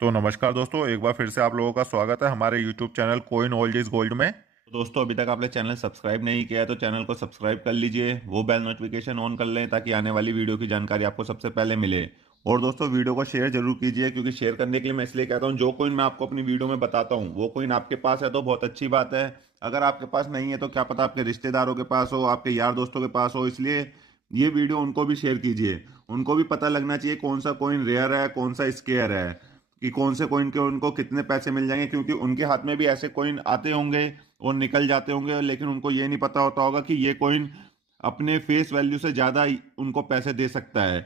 तो नमस्कार दोस्तों, एक बार फिर से आप लोगों का स्वागत है हमारे YouTube channel coin old is gold में। तो दोस्तों, अभी तक आपने चैनल सब्सक्राइब नहीं किया है तो चैनल को सब्सक्राइब कर लीजिए, वो बेल नोटिफिकेशन ऑन कर लें ताकि आने वाली वीडियो की जानकारी आपको सबसे पहले मिले। और दोस्तों, वीडियो को शेयर जरूर कीजिए, क्योंकि शेयर करने के लिए मैं इसलिए कहता हूँ, जो कोइन मैं आपको अपनी वीडियो में बताता हूँ वो कोइन आपके पास है तो बहुत अच्छी बात है। अगर आपके पास नहीं है तो क्या पता आपके रिश्तेदारों के पास हो, आपके यार दोस्तों के पास हो, इसलिए ये वीडियो उनको भी शेयर कीजिए। उनको भी पता लगना चाहिए कौन सा कोइन रेयर है, कौन सा स्केयर है, कि कौन से कोइन के उनको कितने पैसे मिल जाएंगे, क्योंकि उनके हाथ में भी ऐसे कोइन आते होंगे और निकल जाते होंगे, लेकिन उनको ये नहीं पता होता होगा कि ये कोइन अपने फेस वैल्यू से ज़्यादा उनको पैसे दे सकता है।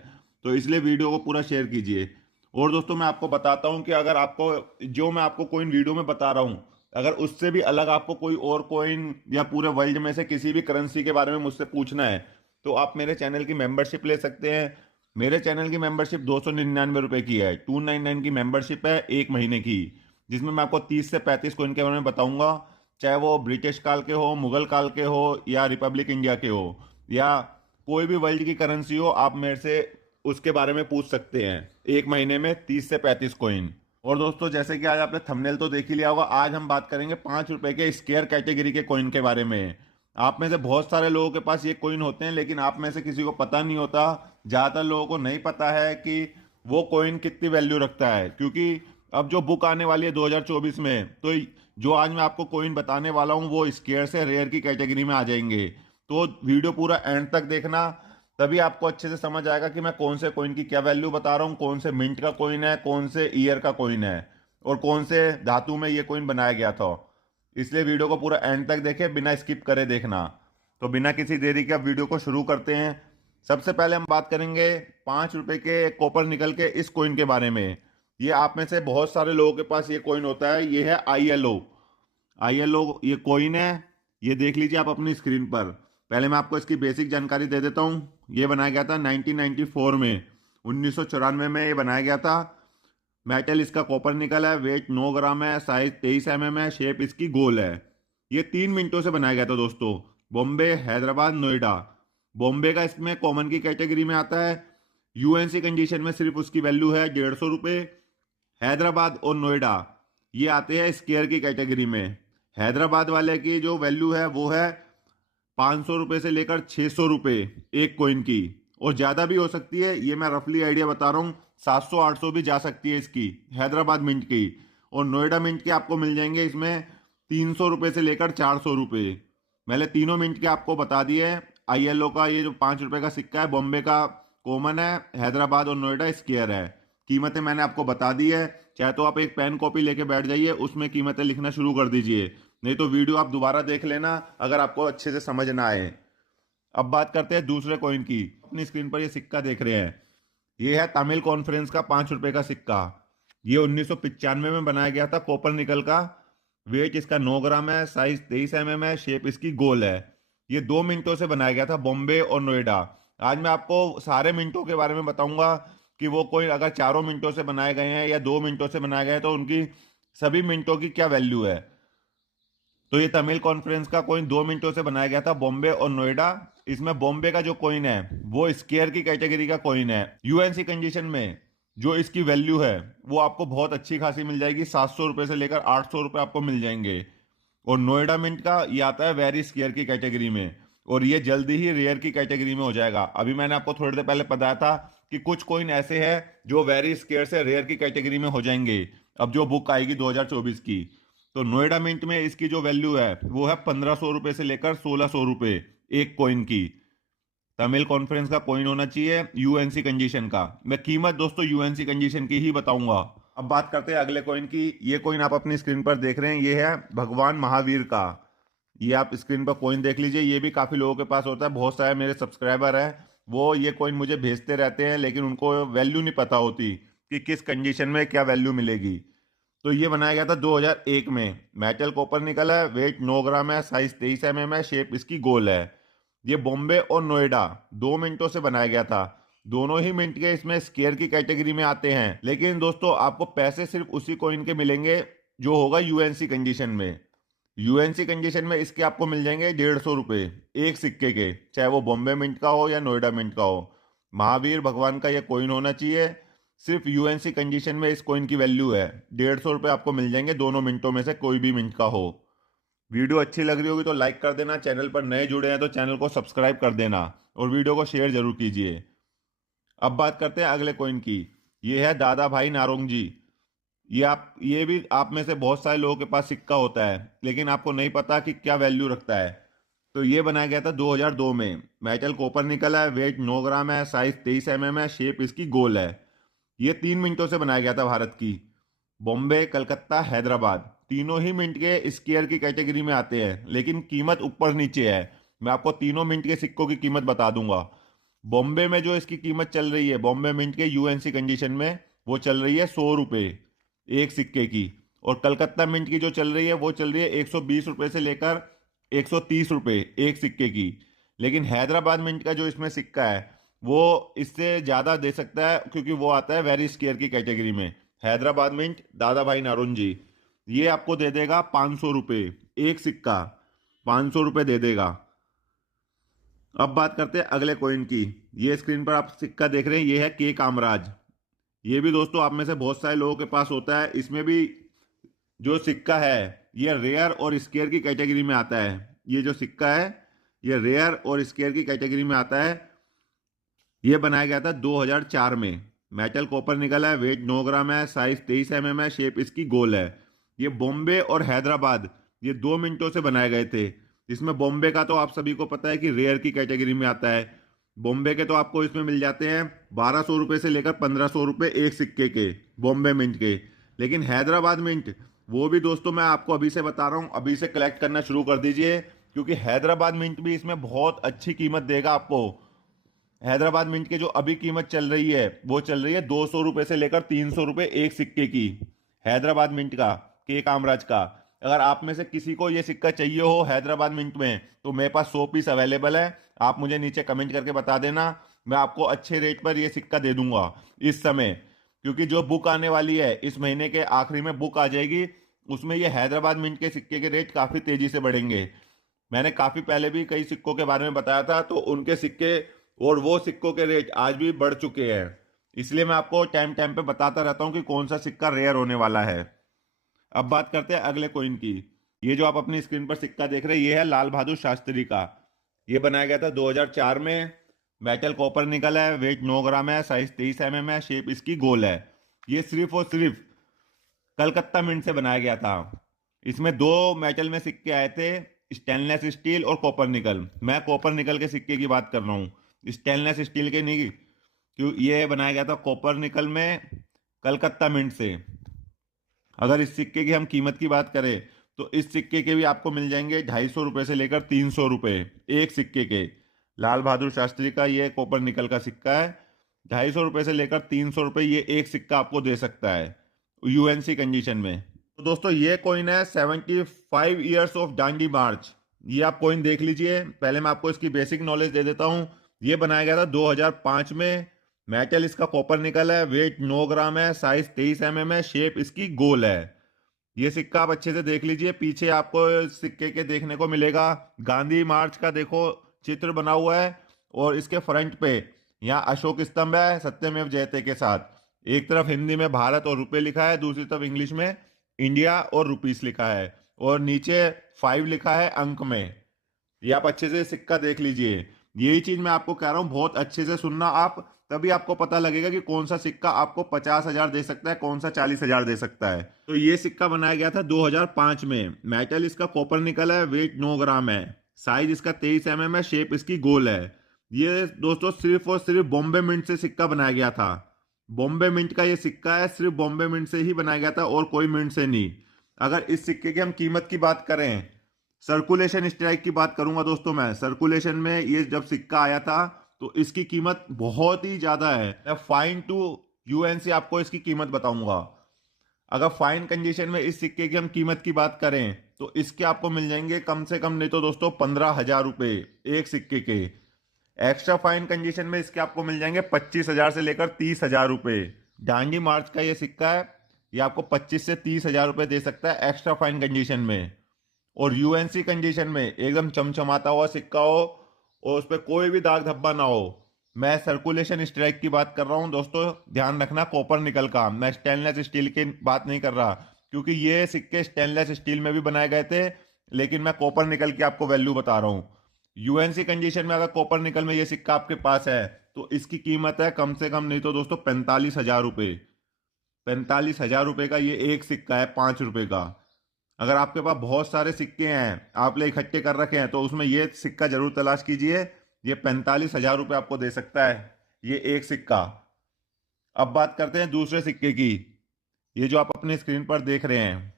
तो इसलिए वीडियो को पूरा शेयर कीजिए। और दोस्तों, मैं आपको बताता हूँ कि अगर आपको जो मैं आपको कोइन वीडियो में बता रहा हूँ, अगर उससे भी अलग आपको कोई और कोइन या पूरे वर्ल्ड में से किसी भी करेंसी के बारे में मुझसे पूछना है तो आप मेरे चैनल की मेंबरशिप ले सकते हैं। मेरे चैनल की मेंबरशिप 299 रुपए की है, 299 की मेंबरशिप है एक महीने की, जिसमें मैं आपको 30 से 35 कोइन के बारे में बताऊंगा। चाहे वो ब्रिटिश काल के हो, मुगल काल के हो, या रिपब्लिक इंडिया के हो, या कोई भी वर्ल्ड की करेंसी हो, आप मेरे से उसके बारे में पूछ सकते हैं। एक महीने में 30 से 35 कोइन। और दोस्तों, जैसे कि आज आपने थंबनेल तो देख ही लिया होगा, आज हम बात करेंगे 5 रुपए के स्केयर कैटेगरी के कोइन के बारे में। आप में से बहुत सारे लोगों के पास ये कोइन होते हैं, लेकिन आप में से किसी को पता नहीं होता। ज्यादातर लोगों को नहीं पता है कि वो कोइन कितनी वैल्यू रखता है, क्योंकि अब जो बुक आने वाली है 2024 में, तो जो आज मैं आपको कोइन बताने वाला हूं वो स्केयर से रेयर की कैटेगरी में आ जाएंगे। तो वीडियो पूरा एंड तक देखना, तभी आपको अच्छे से समझ आएगा कि मैं कौन से कोइन की क्या वैल्यू बता रहा हूँ, कौन से मिंट का कोइन है, कौन से ईयर का कोइन है, और कौन से धातु में ये कोइन बनाया गया था। इसलिए वीडियो को पूरा एंड तक देखें, बिना स्किप करे देखना। तो बिना किसी देरी के अब वीडियो को शुरू करते हैं। सबसे पहले हम बात करेंगे 5 रुपए के कॉपर निकल के इस कोइन के बारे में। ये आप में से बहुत सारे लोगों के पास ये कोइन होता है। ये है ILO। ILO ये कोइन है, ये देख लीजिए आप अपनी स्क्रीन पर। पहले मैं आपको इसकी बेसिक जानकारी दे देता हूँ। ये बनाया गया था 1994 में, 1994 में ये बनाया गया था। मेटल इसका कॉपर निकल है, वेट 9 ग्राम है, साइज 23 mm है, शेप इसकी गोल है। ये 3 मिनटों से बनाया गया था दोस्तों। बॉम्बे, हैदराबाद, नोएडा। बॉम्बे का इसमें कॉमन की कैटेगरी में आता है। यूएनसी कंडीशन में सिर्फ उसकी वैल्यू है 150 रुपये। हैदराबाद और नोएडा ये आते हैं स्केयर की कैटेगरी में। हैदराबाद वाले की जो वैल्यू है वो है 500 रुपये से लेकर 600 रुपये एक कोइन की, और ज्यादा भी हो सकती है। ये मैं रफली आइडिया बता रहा हूँ, 700-800 भी जा सकती है इसकी, हैदराबाद मिंट की। और नोएडा मिंट के आपको मिल जाएंगे इसमें 300 रुपये से लेकर 400 रुपये। मैंने तीनों मिंट के आपको बता दिए। ILO का ये जो 5 रुपए का सिक्का है, बॉम्बे का कॉमन है, हैदराबाद और नोएडा स्केयर है। कीमतें मैंने आपको बता दी है। चाहे तो आप एक पेन कॉपी लेके बैठ जाइए, उसमें कीमतें लिखना शुरू कर दीजिए, नहीं तो वीडियो आप दोबारा देख लेना अगर आपको अच्छे से समझ ना आए। अब बात करते हैं दूसरे कॉइन की। अपनी स्क्रीन पर ये सिक्का देख रहे हैं, ये है तमिल कॉन्फ्रेंस का 5 रुपए का सिक्का। ये 1995 में बनाया गया था, कॉपर निकल का। वेट इसका 9 ग्राम है, साइज 23 mm है, शेप इसकी गोल है। ये 2 मिनटों से बनाया गया था, बॉम्बे और नोएडा। आज मैं आपको सारे मिनटों के बारे में बताऊंगा कि वो कोई अगर चारों मिनटों से बनाए गए हैं या 2 मिनटों से बनाए गए हैं तो उनकी सभी मिनटों की क्या वैल्यू है। तो ये तमिल कॉन्फ्रेंस का कोइन 2 मिनटों से बनाया गया था, बॉम्बे और नोएडा। इसमें बॉम्बे का जो कोइन है वो स्केयर की कैटेगरी का कोइन है। यूएनसी कंडीशन में जो इसकी वैल्यू है वो आपको बहुत अच्छी खासी मिल जाएगी, 700 रुपये से लेकर 800 रुपये आपको मिल जाएंगे। और नोएडा मिंट का ये आता है वेरी स्केयर की कैटेगरी में, और ये जल्दी ही रेयर की कैटेगरी में हो जाएगा। अभी मैंने आपको थोड़ी देर पहले बताया था कि कुछ कोइन ऐसे हैं जो वेरी स्केयर से रेयर की कैटेगरी में हो जाएंगे अब जो बुक आएगी 2024 की। तो नोएडा मिंट में इसकी जो वैल्यू है वो है 1500 रुपये से लेकर 1600 रुपये एक कोइन की। तमिल कॉन्फ्रेंस का कोइन होना चाहिए यूएनसी कंडीशन का। मैं कीमत दोस्तों यूएनसी कंडीशन की ही बताऊंगा। अब बात करते हैं अगले कॉइन की। ये कॉइन आप अपनी स्क्रीन पर देख रहे हैं, ये है भगवान महावीर का। ये आप स्क्रीन पर कॉइन देख लीजिए। ये भी काफी लोगों के पास होता है, बहुत सारे मेरे सब्सक्राइबर हैं वो ये कॉइन मुझे भेजते रहते हैं, लेकिन उनको वैल्यू नहीं पता होती कि किस कंडीशन में क्या वैल्यू मिलेगी। तो ये बनाया गया था 2001 में। मेटल कॉपर निकल है, वेट 9 ग्राम है, साइज 23 mm है, शेप इसकी गोल है। ये बॉम्बे और नोएडा 2 मिनटों से बनाया गया था। दोनों ही मिनट के इसमें स्केयर की कैटेगरी में आते हैं, लेकिन दोस्तों आपको पैसे सिर्फ उसी कॉइन के मिलेंगे जो होगा यूएनसी कंडीशन में। यूएनसी कंडीशन में इसके आपको मिल जाएंगे 150 रुपये एक सिक्के के, चाहे वो बॉम्बे मिंट का हो या नोएडा मिंट का हो। महावीर भगवान का ये कॉइन होना चाहिए। सिर्फ यूएनसी कंडीशन में इस कॉइन की वैल्यू है 150 रुपये आपको मिल जाएंगे दोनों मिनटों में से कोई भी मिनट का हो। वीडियो अच्छी लग रही होगी तो लाइक कर देना, चैनल पर नए जुड़े हैं तो चैनल को सब्सक्राइब कर देना और वीडियो को शेयर जरूर कीजिए। अब बात करते हैं अगले कॉइन की। ये है दादा भाई नारोंगजी। ये भी आप में से बहुत सारे लोगों के पास सिक्का होता है लेकिन आपको नहीं पता कि क्या वैल्यू रखता है। तो ये बनाया गया था 2002 में। मेटल कॉपर निकल है, वेट 9 ग्राम है, साइज 23 mm है, शेप इसकी गोल है। ये 3 मिनटों से बनाया गया था भारत की। बॉम्बे, कलकत्ता, हैदराबाद तीनों ही मिनट के स्क्वायर की कैटेगरी में आते हैं लेकिन कीमत ऊपर नीचे है। मैं आपको तीनों मिनट के सिक्कों की कीमत बता दूंगा। बॉम्बे में जो इसकी कीमत चल रही है बॉम्बे मिंट के यूएनसी कंडीशन में, वो चल रही है 100 रुपये एक सिक्के की। और कलकत्ता मिंट की जो चल रही है वो चल रही है 120 रुपये से लेकर 130 रुपये एक सिक्के की। लेकिन हैदराबाद मिंट का जो इसमें सिक्का है वो इससे ज़्यादा दे सकता है क्योंकि वो आता है वेरी स्केयर की कैटेगरी में। हैदराबाद मिंट दादा भाई नारुंजी ये आपको दे देगा 500 रुपये एक सिक्का, 500 रुपये दे देगा। अब बात करते हैं अगले कॉइन की। ये स्क्रीन पर आप सिक्का देख रहे हैं, ये है के कामराज। ये भी दोस्तों आप में से बहुत सारे लोगों के पास होता है। इसमें भी जो सिक्का है ये रेयर और स्केयर की कैटेगरी में आता है। ये जो सिक्का है ये रेयर और स्केयर की कैटेगरी में आता है। ये बनाया गया था 2004 में। मेटल कॉपर निकल है, वेट 9 ग्राम है, साइज 23 mm है, शेप इसकी गोल है। ये बॉम्बे और हैदराबाद ये 2 मिनटों से बनाए गए थे। इसमें बॉम्बे का तो आप सभी को पता है कि रेयर की कैटेगरी में आता है। बॉम्बे के तो आपको इसमें मिल जाते हैं 1200 रुपये से लेकर 1500 रुपये एक सिक्के के, बॉम्बे मिंट के। लेकिन हैदराबाद मिंट वो भी दोस्तों मैं आपको अभी से बता रहा हूँ, अभी से कलेक्ट करना शुरू कर दीजिए क्योंकि हैदराबाद मिंट भी इसमें बहुत अच्छी कीमत देगा आपको। हैदराबाद मिंट की जो अभी कीमत चल रही है वो चल रही है 200 रुपये से लेकर 300 रुपये एक सिक्के की, हैदराबाद मिंट का, के कामराज का। अगर आप में से किसी को ये सिक्का चाहिए हो हैदराबाद मिंट में तो मेरे पास 100 पीस अवेलेबल है। आप मुझे नीचे कमेंट करके बता देना, मैं आपको अच्छे रेट पर ये सिक्का दे दूंगा इस समय। क्योंकि जो बुक आने वाली है इस महीने के आखिरी में बुक आ जाएगी, उसमें ये हैदराबाद मिंट के सिक्के के रेट काफ़ी तेज़ी से बढ़ेंगे। मैंने काफ़ी पहले भी कई सिक्कों के बारे में बताया था तो उनके सिक्के और वो सिक्कों के रेट आज भी बढ़ चुके हैं। इसलिए मैं आपको टाइम टाइम पे बताता रहता हूँ कि कौन सा सिक्का रेयर होने वाला है। अब बात करते हैं अगले कॉइन की। ये जो आप अपनी स्क्रीन पर सिक्का देख रहे हैं ये है लाल बहादुर शास्त्री का। ये बनाया गया था 2004 में। मेटल कॉपर निकल है, वेट 9 ग्राम है, साइज 23 mm है, शेप इसकी गोल है। ये सिर्फ और सिर्फ कलकत्ता मिंट से बनाया गया था। इसमें 2 मेटल में सिक्के आए थे, स्टेनलेस स्टील और कॉपर निकल। मैं कॉपर निकल के सिक्के की बात कर रहा हूँ, स्टेनलेस स्टील के नहीं। क्यों ये बनाया गया था कॉपर निकल में कलकत्ता मिंट से। अगर इस सिक्के की हम कीमत की बात करें तो इस सिक्के के भी आपको मिल जाएंगे 250 रुपये से लेकर 300 रुपये एक सिक्के के। लाल बहादुर शास्त्री का ये कॉपर निकल का सिक्का है। 250 रुपये से लेकर 300 रुपये ये एक सिक्का आपको दे सकता है यूएनसी कंडीशन में। तो दोस्तों ये कॉइन है 75 ईयर्स ऑफ डांडी मार्च। ये आप कॉइन देख लीजिए। पहले मैं आपको इसकी बेसिक नॉलेज दे देता हूँ। ये बनाया गया था 2005 में। मेटल इसका कॉपर निकल है, वेट 9 ग्राम है, साइज 23 mm है, शेप इसकी गोल है। ये सिक्का आप अच्छे से देख लीजिए। पीछे आपको सिक्के के देखने को मिलेगा गांधी मार्च का देखो चित्र बना हुआ है और इसके फ्रंट पे यहाँ अशोक स्तंभ है सत्यमेव जयते के साथ। एक तरफ हिंदी में भारत और रुपए लिखा है, दूसरी तरफ इंग्लिश में इंडिया और रुपीस लिखा है और नीचे 5 लिखा है अंक में। ये आप अच्छे से सिक्का देख लीजिए। यही चीज मैं आपको कह रहा हूँ, बहुत अच्छे से सुनना आप, तभी आपको पता लगेगा कि कौन सा सिक्का आपको 50,000 दे सकता है, कौन सा 40,000 दे सकता है। तो ये सिक्का बनाया गया था 2005 में। मेटल इसका कॉपर निकल है, वेट 9 ग्राम है, साइज इसका 23 mm है, शेप इसकी गोल है। ये दोस्तों सिर्फ और सिर्फ बॉम्बे मिंट से सिक्का बनाया गया था। बॉम्बे मिंट का ये सिक्का है, सिर्फ बॉम्बे मिंट से ही बनाया गया था और कोई मिंट से नहीं। अगर इस सिक्के की हम कीमत की बात करें, सर्कुलेशन स्ट्राइक की बात करूंगा दोस्तों मैं, सर्कुलेशन में ये जब सिक्का आया था तो इसकी कीमत बहुत ही ज्यादा है। मैं फाइन टू यूएनसी आपको इसकी कीमत बताऊंगा। अगर फाइन कंडीशन में इस सिक्के की हम कीमत की बात करें तो इसके आपको मिल जाएंगे कम से कम नहीं तो दोस्तों 15,000 रुपये एक सिक्के के। एक्स्ट्रा फाइन कंडीशन में इसके आपको मिल जाएंगे 25,000 से लेकर 30,000 रुपये। डांडी मार्च का ये सिक्का है, ये आपको 25 से 30,000 रुपये दे सकता है एक्स्ट्रा फाइन कंडीशन में। और यूएनसी कंडीशन में एकदम चमचमाता हुआ सिक्का हो और उस पर कोई भी दाग धब्बा ना हो मैं सर्कुलेशन स्ट्राइक की बात कर रहा हूं दोस्तों, ध्यान रखना, कॉपर निकल का, मैं स्टेनलेस स्टील की बात नहीं कर रहा, क्योंकि ये सिक्के स्टेनलेस स्टील में भी बनाए गए थे, लेकिन मैं कॉपर निकल की आपको वैल्यू बता रहा हूं। यूएनसी कंडीशन में अगर कॉपर निकल में ये सिक्का आपके पास है तो इसकी कीमत है कम से कम नहीं तो दोस्तों 45,000 रुपये। 45,000 रुपये का ये एक सिक्का है, 5 रुपए का। अगर आपके पास बहुत सारे सिक्के हैं, आपने इकट्ठे कर रखे हैं, तो उसमें ये सिक्का जरूर तलाश कीजिए। ये 45,000 रुपये आपको दे सकता है ये एक सिक्का। अब बात करते हैं दूसरे सिक्के की, ये जो आप अपने स्क्रीन पर देख रहे हैं।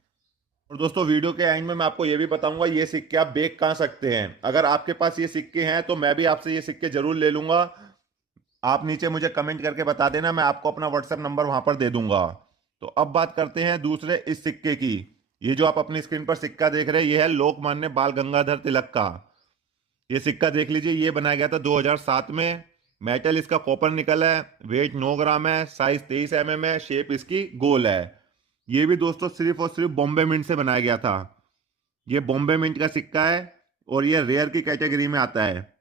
और दोस्तों वीडियो के एंड में मैं आपको ये भी बताऊंगा ये सिक्के आप बेच कहाँ सकते हैं। अगर आपके पास ये सिक्के हैं तो मैं भी आपसे ये सिक्के जरूर ले लूंगा। आप नीचे मुझे कमेंट करके बता देना, मैं आपको अपना व्हाट्सएप नंबर वहां पर दे दूंगा। तो अब बात करते हैं दूसरे इस सिक्के की। ये जो आप अपनी स्क्रीन पर सिक्का देख रहे हैं ये है लोकमान्य बाल गंगाधर तिलक का। ये सिक्का देख लीजिए, ये बनाया गया था 2007 में। मेटल इसका कॉपर निकल है, वेट 9 ग्राम है, साइज 23 mm है, शेप इसकी गोल है। ये भी दोस्तों सिर्फ और सिर्फ बॉम्बे मिंट से बनाया गया था। ये बॉम्बे मिंट का सिक्का है और ये रेयर की कैटेगरी में आता है।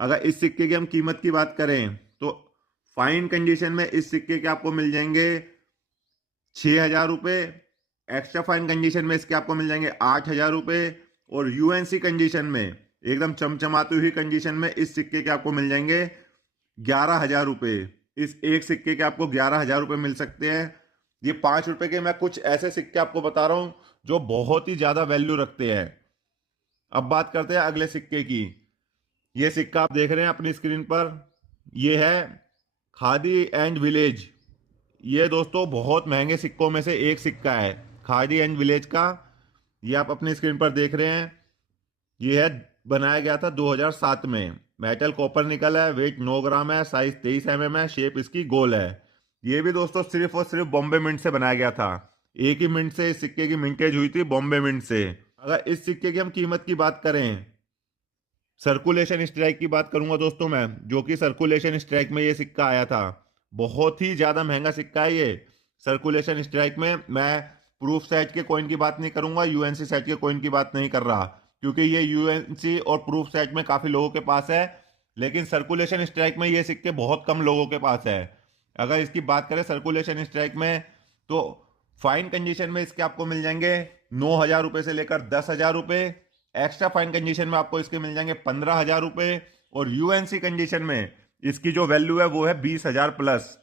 अगर इस सिक्के की हम कीमत की बात करें तो फाइन कंडीशन में इस सिक्के के आपको मिल जाएंगे 6,000 रुपये। एक्स्ट्रा फाइन कंडीशन में इसके आपको मिल जाएंगे 8,000 रुपये। और यूएनसी कंडीशन में एकदम चमचमाती हुई कंडीशन में इस सिक्के के आपको मिल जाएंगे 11,000 रुपये। इस एक सिक्के के आपको 11,000 रुपये मिल सकते हैं। ये 5 रुपए के मैं कुछ ऐसे सिक्के आपको बता रहा हूं जो बहुत ही ज्यादा वैल्यू रखते हैं। अब बात करते हैं अगले सिक्के की। ये सिक्का आप देख रहे हैं अपनी स्क्रीन पर, ये है खादी एंड विलेज। ये दोस्तों बहुत महंगे सिक्कों में से एक सिक्का है, खादी एंड विलेज का। ये आप अपनी स्क्रीन पर देख रहे हैं, ये है बनाया गया था 2007 में। मेटल कॉपर निकल है, वेट 9 ग्राम है, साइज 23 mm है, शेप इसकी गोल है। ये भी दोस्तों सिर्फ और सिर्फ बॉम्बे मिंट से बनाया गया था। एक ही मिंट से इस सिक्के की मिंटेज हुई थी, बॉम्बे मिंट से। अगर इस सिक्के की हम कीमत की बात करें, सर्कुलेशन स्ट्राइक की बात करूंगा दोस्तों मैं, जो कि सर्कुलेशन स्ट्राइक में ये सिक्का आया था। बहुत ही ज्यादा महंगा सिक्का है ये। सर्कुलेशन स्ट्राइक में मैं प्रूफ सेट के कॉइन की बात नहीं करूंगा, यूएनसी सेट के कॉइन की बात नहीं कर रहा, क्योंकि ये यूएनसी और प्रूफ सेट में काफी लोगों के पास है, लेकिन सर्कुलेशन स्ट्राइक में ये सिक्के बहुत कम लोगों के पास है। अगर इसकी बात करें सर्कुलेशन स्ट्राइक में तो फाइन कंडीशन में इसके आपको मिल जाएंगे 9,000 रुपये से लेकर 10,000 रुपये। एक्स्ट्रा फाइन कंडीशन में आपको इसके मिल जाएंगे 15,000 रुपये। और यूएनसी कंडीशन में इसकी जो वैल्यू है वो है 20,000 प्लस।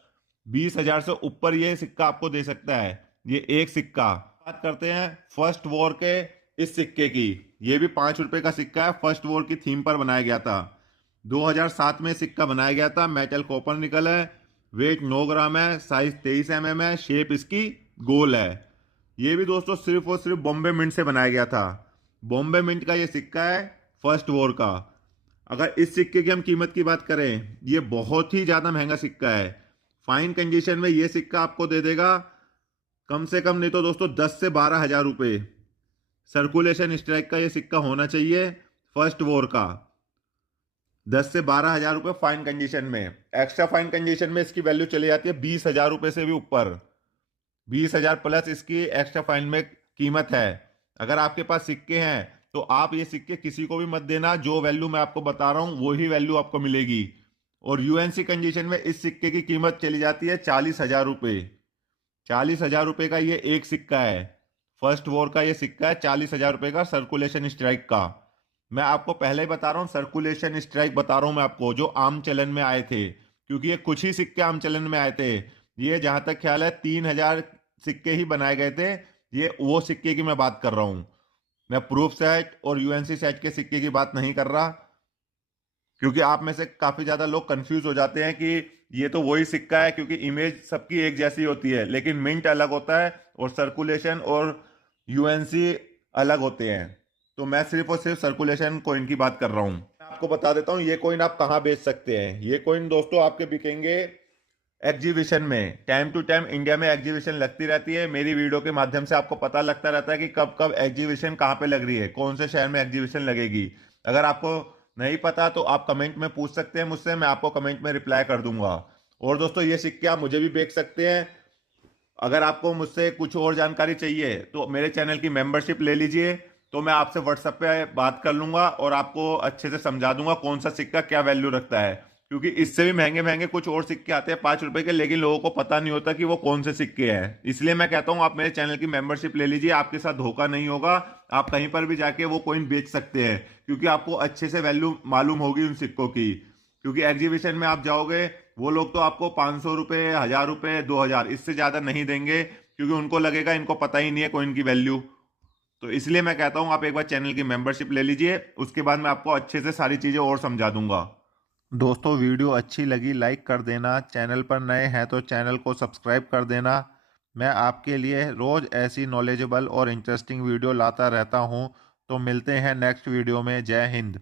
20,000 से ऊपर ये सिक्का आपको दे सकता है ये एक सिक्का। बात करते हैं फर्स्ट वॉर के इस सिक्के की। ये भी 5 रुपए का सिक्का है, फर्स्ट वॉर की थीम पर बनाया गया था। 2007 में सिक्का बनाया गया था, मेटल कॉपर निकल है, वेट 9 ग्राम है, साइज 23 mm है, शेप इसकी गोल है। ये भी दोस्तों सिर्फ और सिर्फ बॉम्बे मिंट से बनाया गया था। बॉम्बे मिंट का ये सिक्का है फर्स्ट वॉर का। अगर इस सिक्के की हम कीमत की बात करें, ये बहुत ही ज्यादा महंगा सिक्का है। फाइन कंडीशन में ये सिक्का आपको दे देगा कम से कम नहीं तो दोस्तों 10 से 12,000 रुपये। सर्कुलेशन स्ट्राइक का ये सिक्का होना चाहिए फर्स्ट वॉर का। 10 से 12,000 रुपये फाइन कंडीशन में। एक्स्ट्रा फाइन कंडीशन में इसकी वैल्यू चली जाती है 20,000 रुपये से भी ऊपर। 20,000 प्लस इसकी एक्स्ट्रा फाइन में कीमत है। अगर आपके पास सिक्के हैं तो आप ये सिक्के किसी को भी मत देना, जो वैल्यू मैं आपको बता रहा हूं वही वैल्यू आपको मिलेगी। और यूएनसी कंडीशन में इस सिक्के की कीमत चली जाती है 40,000 रुपये। 40,000 रुपये का ये एक सिक्का है, फर्स्ट वॉर का ये सिक्का है 40,000 रुपये का, सर्कुलेशन स्ट्राइक का। मैं आपको पहले ही बता रहा हूं सर्कुलेशन स्ट्राइक बता रहा हूं मैं आपको, जो आम चलन में आए थे, क्योंकि ये कुछ ही सिक्के आम चलन में आए थे। ये जहां तक ख्याल है 3,000 सिक्के ही बनाए गए थे। ये वो सिक्के की मैं बात कर रहा हूं, मैं प्रूफ सेट और यूएनसी सेट के सिक्के की बात नहीं कर रहा, क्योंकि आप में से काफी ज्यादा लोग कंफ्यूज हो जाते हैं कि ये तो वही सिक्का है, क्योंकि इमेज सबकी एक जैसी होती है, लेकिन मिंट अलग होता है और सर्कुलेशन और यूएनसी अलग होते हैं। तो मैं सिर्फ और सिर्फ सर्कुलेशन कॉइन की बात कर रहा हूं। मैं आपको बता देता हूं ये कॉइन आप कहां बेच सकते हैं। ये कॉइन दोस्तों आपके बिकेंगे एग्जीबिशन में। टाइम टू टाइम इंडिया में एग्जीबिशन लगती रहती है। मेरी वीडियो के माध्यम से आपको पता लगता रहता है कि कब कब एग्जीबिशन कहाँ पे लग रही है, कौन से शहर में एग्जीबिशन लगेगी। अगर आपको नहीं पता तो आप कमेंट में पूछ सकते हैं मुझसे, मैं आपको कमेंट में रिप्लाई कर दूंगा। और दोस्तों ये सिक्के आप मुझे भी बेच सकते हैं। अगर आपको मुझसे कुछ और जानकारी चाहिए तो मेरे चैनल की मेंबरशिप ले लीजिए, तो मैं आपसे व्हाट्सएप पे बात कर लूंगा और आपको अच्छे से समझा दूंगा कौन सा सिक्का क्या वैल्यू रखता है। क्योंकि इससे भी महंगे महंगे कुछ और सिक्के आते हैं 5 रुपए के, लेकिन लोगों को पता नहीं होता कि वो कौन से सिक्के हैं। इसलिए मैं कहता हूँ आप मेरे चैनल की मेंबरशिप ले लीजिए, आपके साथ धोखा नहीं होगा। आप कहीं पर भी जाके वो कॉइन बेच सकते हैं, क्योंकि आपको अच्छे से वैल्यू मालूम होगी उन सिक्कों की। क्योंकि एग्जीबिशन में आप जाओगे, वो लोग तो आपको 500 रुपए, 1000 रुपए, 2000, इससे ज्यादा नहीं देंगे, क्योंकि उनको लगेगा इनको पता ही नहीं है कॉइन की वैल्यू। तो इसलिए मैं कहता हूं आप एक बार चैनल की मेंबरशिप ले लीजिए, उसके बाद मैं आपको अच्छे से सारी चीजें और समझा दूंगा। दोस्तों वीडियो अच्छी लगी लाइक कर देना, चैनल पर नए हैं तो चैनल को सब्सक्राइब कर देना। मैं आपके लिए रोज ऐसी नॉलेजेबल और इंटरेस्टिंग वीडियो लाता रहता हूं। तो मिलते हैं नेक्स्ट वीडियो में। जय हिंद।